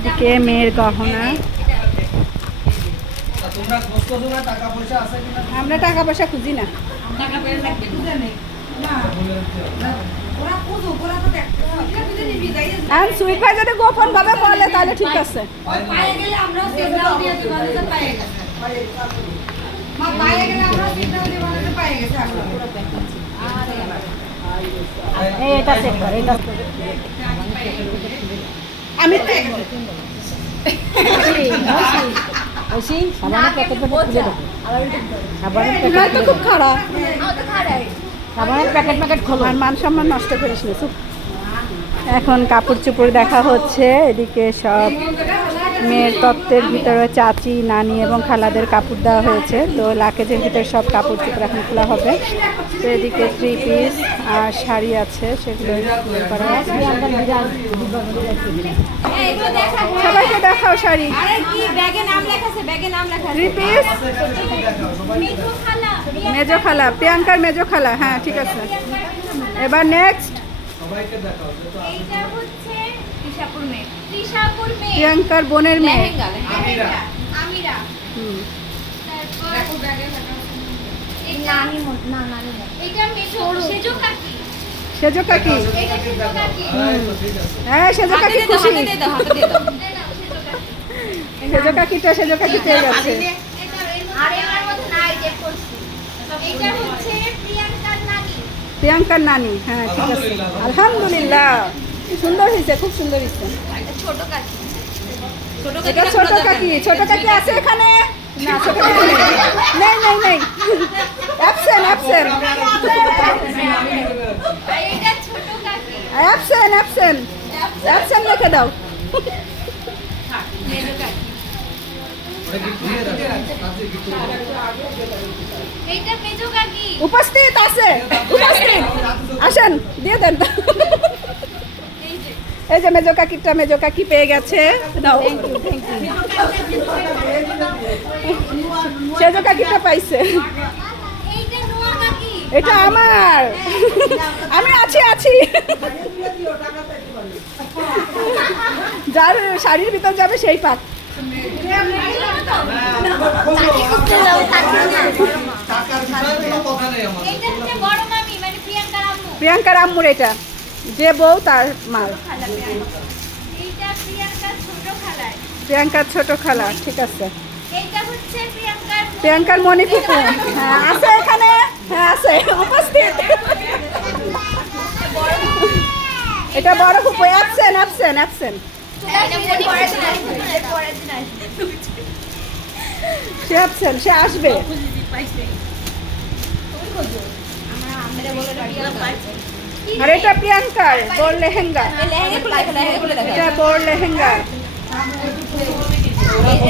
এদিকে মেয়ের গহনা। আমরা টাকা পয়সা খুঁজি না। সুইট ভাই যদি গোপন ভাবে বলে তাহলে ঠিক আছে। এটা চেক কর এটা আমি প্যাকেট খুব খারাপ। সাবানের প্যাকেট প্যাকেট খোলো। আর মান সম্মান নষ্ট করিস না এখন কাপড় চোপড় দেখা হচ্ছে এদিকে সব মেয়ের তত্ত্বের ভিতরে চাচি নানি এবং খালাদের কাপড় দেওয়া হয়েছে। তো লাকেজের ভিতরে সব কাপড় চোপড় এখন খোলা হবে। তো এদিকে থ্রি পিস আর শাড়ি আছে সেগুলো সবাইকে দেখাও শাড়ি। থ্রি পিস মেজো খালা প্রিয়াঙ্কার মেজো খালা হ্যাঁ ঠিক আছে। এবার নেক্সট প্রিয়াঙ্কার বোনের মেয়ে। আমিরা। হুম। না এটা সেজো কাকি। সেজো কাকি? হ্যাঁ, হ্যাঁ সেজো কাকি খুশি। সেজো কাকিটা সেজো কাকি পেয়ে গেছে প্রিয়াঙ্কার নানি। হ্যাঁ ঠিক আছে। আলহামদুলিল্লাহ। সুন্দর হয়েছে খুব সুন্দর হয়েছে। এটা ছোট কাকি। ছোট কাকি ছোট কাকি আছে এখানে? না ছোট কাকি নেই নেই নেই। Absent absent absent absent absent লিখে দাও। উপস্থিত আছে, উপস্থিত। আসেন, দিয়ে দেন। এই যে মেজো কাকিটা, মেজো কাকি পেয়ে গেছে। দাও। সেজো কাকিটা পাইছে। এটা আমার। আমি আছি আছি। যার শাড়ির ভিতর যাবে সেই পাক। প্রিয়াঙ্কার আম্মুর এটা। যে বউ তার মাল প্রিয়াঙ্কার ছোট খালা। ঠিক আছে। প্রিয়াঙ্কার প্রিয়াঙ্কার মণি হ্যাঁ আছে এখানে। হ্যাঁ আছে। উপস্থিত। এটা বড় মনি পড়াতে নাই পড়াতে নাই সে অ্যাবসেন্ট সে আসবে। আর এটা প্রিয়াঙ্কার বড় লেহেঙ্গা। এটা বড় লেহেঙ্গা।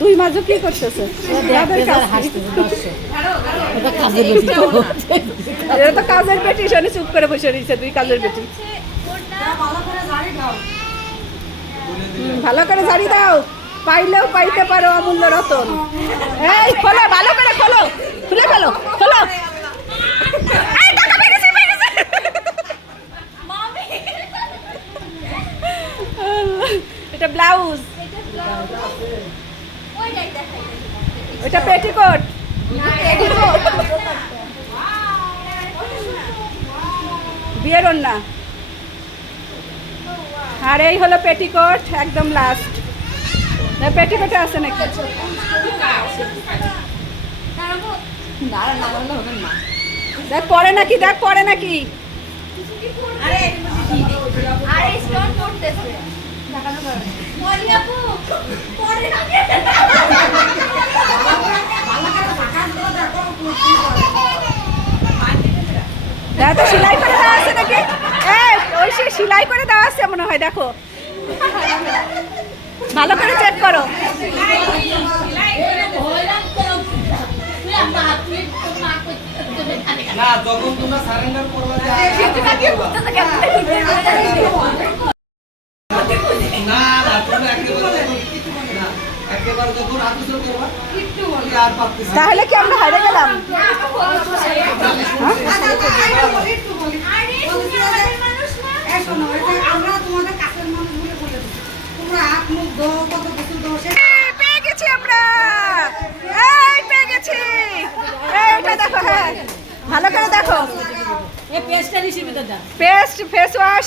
দুই মাজু কি করতেছে? এরা তো কাজের বেটি শোনে চুপ করে বসে রয়েছে দুই কাজের বেটি হুম, ভালো করে ঝাড়ি দাও। পাইলেও পাইতে পারো অমূল্য রতন। এই খোলো ভালো করে খোলো। খুলে ফেলো খোলো। এটা ব্লাউজ। ওটা পেটিকোট বিয়ের না আর এই হলো পেটিকোট একদম লাস্ট পেটিকোটে আছে নাকি দেখ পরে নাকি দেখ পরে নাকি মনি আপু পরে না তো সেলাই করে দেওয়া আছে নাকি? ওই সে সেলাই করে দেওয়া আছে মনে হয় দেখো। ভালো করে চেক করো। না যখন তোমরা সারেন্ডার করবা না না তোমরা একেবারে একেবারে যখন আত্মসর করবা তাহলে কি আমরা হারে গেলাম? পেয়ে গেছি আমরা। এই পেয়ে গেছি। এইটা দেখো হ্যাঁ। ভালো করে দেখো। পেস্ট ফেস ওয়াশ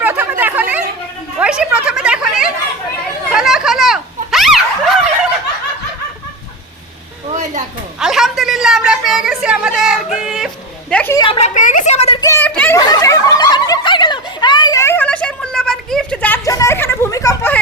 প্রথমে দেখো নি ঐশী প্রথমে দেখো নি খোলো খোলো ওই দেখো আলহামদুলিল্লাহ, আমরা পেয়ে গেছি আমাদের গিফট দেখি, আমরা পেয়ে গেছি আমাদের গিফট এই হলো সেই মূল্যবান গিফট যার জন্য এখানে ভূমিকম্প হয়ে